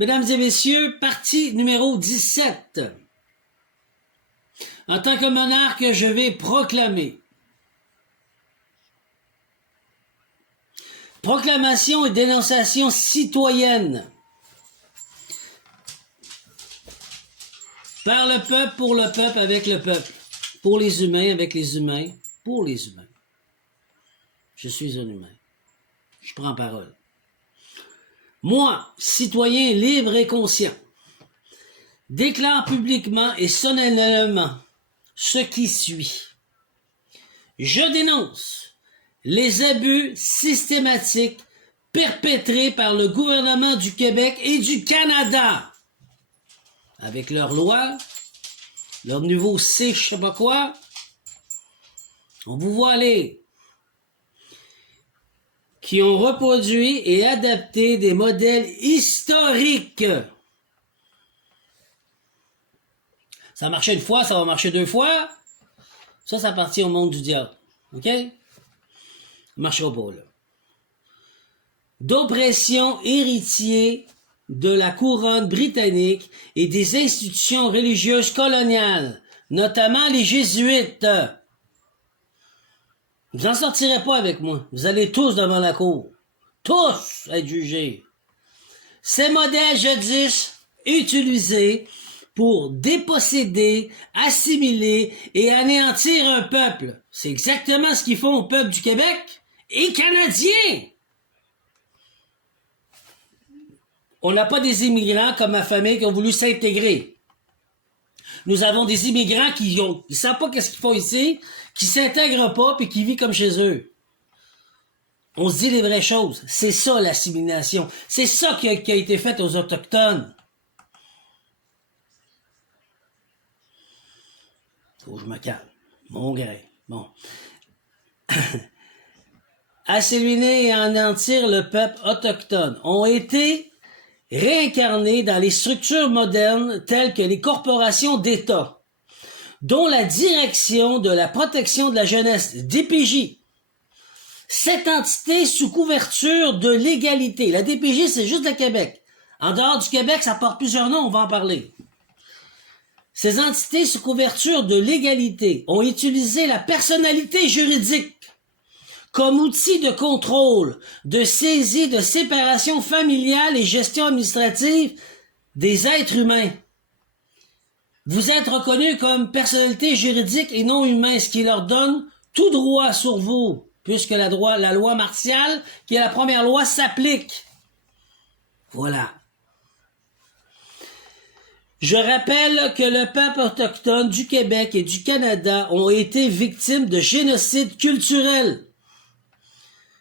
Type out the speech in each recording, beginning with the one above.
Mesdames et messieurs, partie numéro 17. En tant que monarque, je vais proclamer. Proclamation et dénonciation citoyenne. Par le peuple, pour le peuple, avec le peuple. Pour les humains, avec les humains, pour les humains. Je suis un humain. Je prends parole. Moi, citoyen libre et conscient, déclare publiquement et solennellement ce qui suit. Je dénonce les abus systématiques perpétrés par le gouvernement du Québec et du Canada avec leurs lois, leur nouveau C, je sais pas quoi. On vous voit aller. Qui ont reproduit et adapté des modèles historiques. Ça a marché une fois, ça va marcher deux fois. Ça appartient au monde du diable. OK? Ça ne marchera pas, là. D'oppression héritier de la couronne britannique et des institutions religieuses coloniales, notamment les jésuites. Vous n'en sortirez pas avec moi. Vous allez tous devant la cour. Tous être jugés. Ces modèles jadis utilisés pour déposséder, assimiler et anéantir un peuple. C'est exactement ce qu'ils font au peuple du Québec et canadien. On n'a pas des immigrants comme ma famille qui ont voulu s'intégrer. Nous avons des immigrants qui ne savent pas qu'est-ce qu'ils font ici, qui s'intègrent pas et qui vivent comme chez eux. On se dit les vraies choses. C'est ça l'assimilation. C'est ça qui a été fait aux Autochtones. Faut que je me calme. Mon grain. Bon. Assimiler et anéantir le peuple autochtone ont été réincarnés dans les structures modernes telles que les corporations d'État, dont la direction de la protection de la jeunesse, DPJ. Cette entité sous couverture de l'égalité. La DPJ, c'est juste le Québec. En dehors du Québec, ça porte plusieurs noms, on va en parler. Ces entités sous couverture de l'égalité ont utilisé la personnalité juridique comme outil de contrôle, de saisie, de séparation familiale et gestion administrative des êtres humains. Vous êtes reconnus comme personnalité juridique et non humain, ce qui leur donne tout droit sur vous, puisque la loi martiale, qui est la première loi, s'applique. Voilà. Je rappelle que le peuple autochtone du Québec et du Canada ont été victimes de génocide culturel,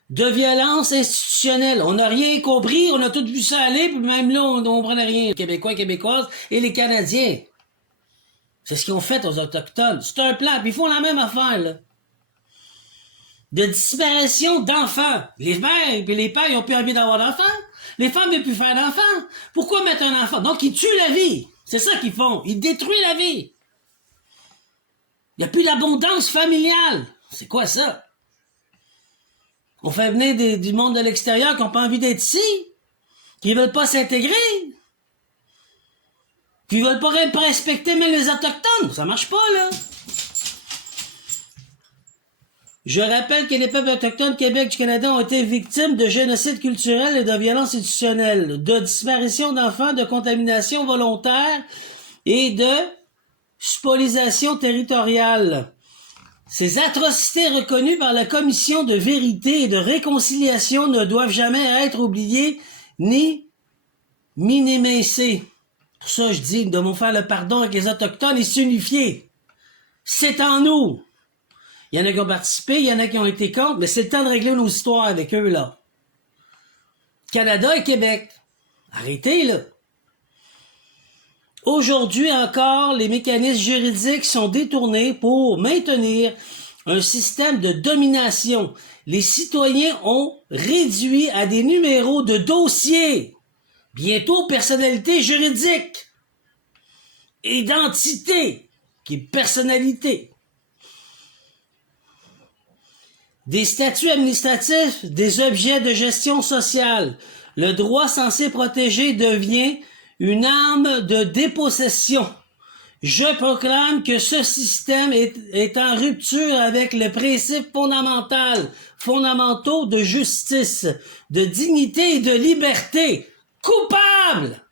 de violence institutionnelle. On n'a rien compris, on a tout vu ça aller, puis même là, on ne prenait rien. Les Québécois et Québécoises et les Canadiens. C'est ce qu'ils ont fait aux Autochtones. C'est un plan, puis ils font la même affaire, là. De disparition d'enfants. Les mères et les pères, ils n'ont plus envie d'avoir d'enfants. Les femmes ne veulent plus faire d'enfants. Pourquoi mettre un enfant? Donc, ils tuent la vie. C'est ça qu'ils font. Ils détruisent la vie. Il n'y a plus l'abondance familiale. C'est quoi ça? On fait venir du monde de l'extérieur qui n'ont pas envie d'être ici, qui ne veulent pas s'intégrer, qui ne veulent pas respecter même les Autochtones. Ça marche pas, là. Je rappelle que les peuples autochtones du Québec et du Canada ont été victimes de génocide culturel et de violences institutionnelles, de disparition d'enfants, de contamination volontaire et de spoliation territoriale. Ces atrocités reconnues par la Commission de vérité et de réconciliation ne doivent jamais être oubliées ni minimisées. Pour ça, je dis, nous devons faire le pardon avec les Autochtones et s'unifier. C'est en nous. Il y en a qui ont participé, il y en a qui ont été contre, mais c'est le temps de régler nos histoires avec eux, là. Canada et Québec. Arrêtez, là. Aujourd'hui encore, les mécanismes juridiques sont détournés pour maintenir un système de domination. Les citoyens ont réduit à des numéros de dossiers. Bientôt, personnalité juridique. Identité, qui est personnalité. Des statuts administratifs, des objets de gestion sociale. le droit censé protéger devient une arme de dépossession. Je proclame que ce système est en rupture avec les principes fondamentaux de justice, de dignité et de liberté. Coupable!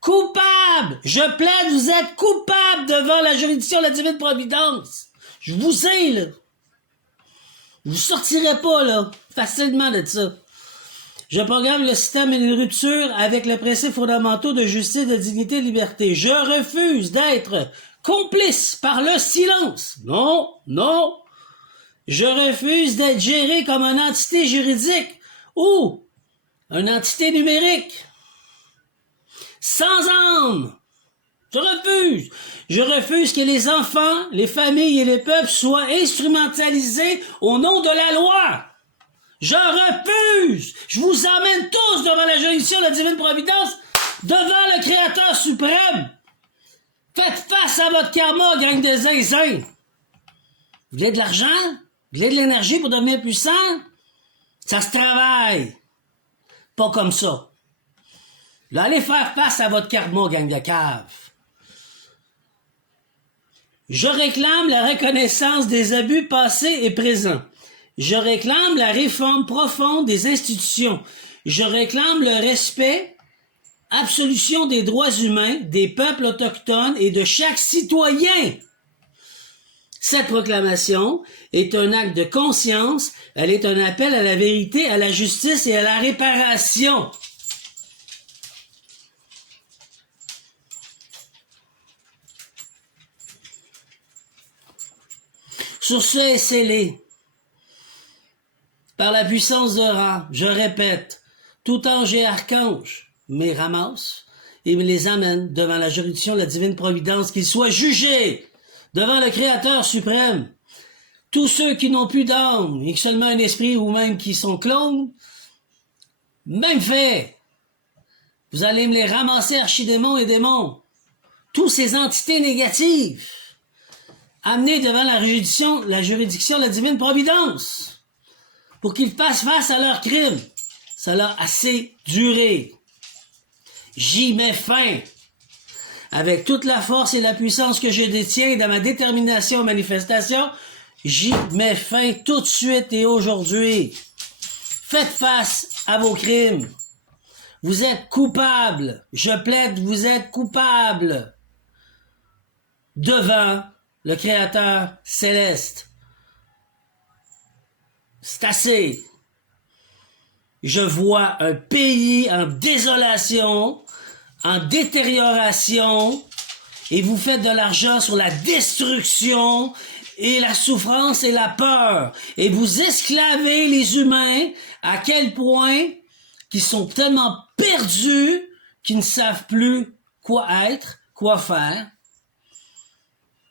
Coupable! Je plaide, vous êtes coupable devant la juridiction de la divine providence. Je vous sais, là. Vous sortirez pas, là, facilement de ça. Je proclame le système une rupture avec les principes fondamentaux de justice, de dignité et de liberté. Je refuse d'être complice par le silence. Non, non. Je refuse d'être géré comme une entité juridique ou une entité numérique. Sans âme. Je refuse. Je refuse que les enfants, les familles et les peuples soient instrumentalisés au nom de la loi. Je refuse! Je vous emmène tous devant la juridiction de la divine providence, devant le Créateur suprême. Faites face à votre karma, gang de zinzin. Vous voulez de l'argent? Vous voulez de l'énergie pour devenir puissant? Ça se travaille. Pas comme ça. Là, allez faire face à votre karma, gang de cave. Je réclame la reconnaissance des abus passés et présents. Je réclame la réforme profonde des institutions. Je réclame le respect, absolution des droits humains, des peuples autochtones et de chaque citoyen. Cette proclamation est un acte de conscience, elle est un appel à la vérité, à la justice et à la réparation. Sur ce est scellé. Par la puissance de Ra, je répète, tout ange et archange me ramasse et me les amène devant la juridiction de la divine providence, qu'ils soient jugés devant le Créateur suprême. Tous ceux qui n'ont plus d'âme et que seulement un esprit ou même qui sont clones, même fait. Vous allez me les ramasser, archidémons et démons. Tous ces entités négatives, amenés devant la juridiction de la divine providence. Pour qu'ils fassent face à leurs crimes. Ça leur a assez duré. J'y mets fin. Avec toute la force et la puissance que je détiens et dans ma détermination et manifestation, j'y mets fin tout de suite et aujourd'hui. Faites face à vos crimes. Vous êtes coupables. Je plaide, vous êtes coupables. Devant le Créateur céleste. C'est assez. Je vois un pays en désolation, en détérioration, et vous faites de l'argent sur la destruction et la souffrance et la peur. Et vous esclavez les humains à quel point qu'ils sont tellement perdus qu'ils ne savent plus quoi être, quoi faire.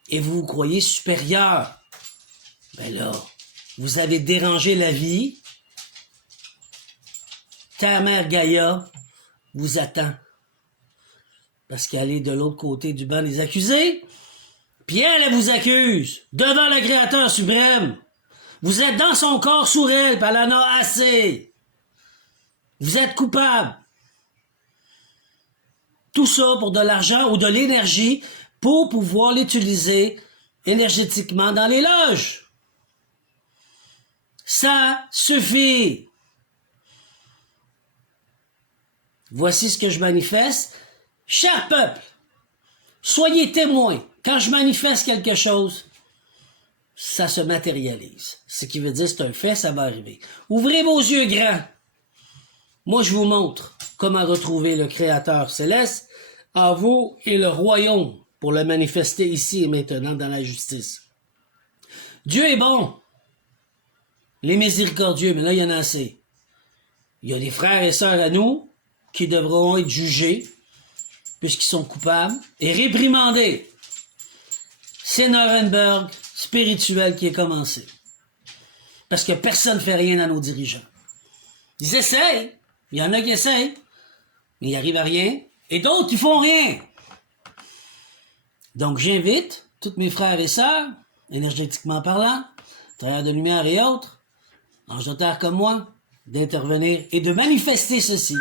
Et vous vous croyez supérieur. Ben là, vous avez dérangé la vie. Terre-Mère Gaïa vous attend. Parce qu'elle est de l'autre côté du banc des accusés. Puis elle vous accuse devant le Créateur suprême. Vous êtes dans son corps sous elle, puis elle en a assez. Vous êtes coupable. Tout ça pour de l'argent ou de l'énergie pour pouvoir l'utiliser énergétiquement dans les loges. Ça suffit. Voici ce que je manifeste. Cher peuple, soyez témoins. Quand je manifeste quelque chose, ça se matérialise. Ce qui veut dire c'est un fait, ça va arriver. Ouvrez vos yeux grands. Moi, je vous montre comment retrouver le Créateur céleste en vous et le royaume pour le manifester ici et maintenant dans la justice. Dieu est bon. Les miséricordieux, mais là, il y en a assez. Il y a des frères et sœurs à nous qui devront être jugés puisqu'ils sont coupables et réprimandés. C'est Nuremberg spirituel qui est commencé. Parce que personne ne fait rien à nos dirigeants. Ils essayent. Il y en a qui essayent. Mais ils n'arrivent à rien. Et d'autres, ils font rien. Donc, j'invite tous mes frères et sœurs, énergétiquement parlant, travailleurs de lumière et autres, anges de terre comme moi, d'intervenir et de manifester ceci.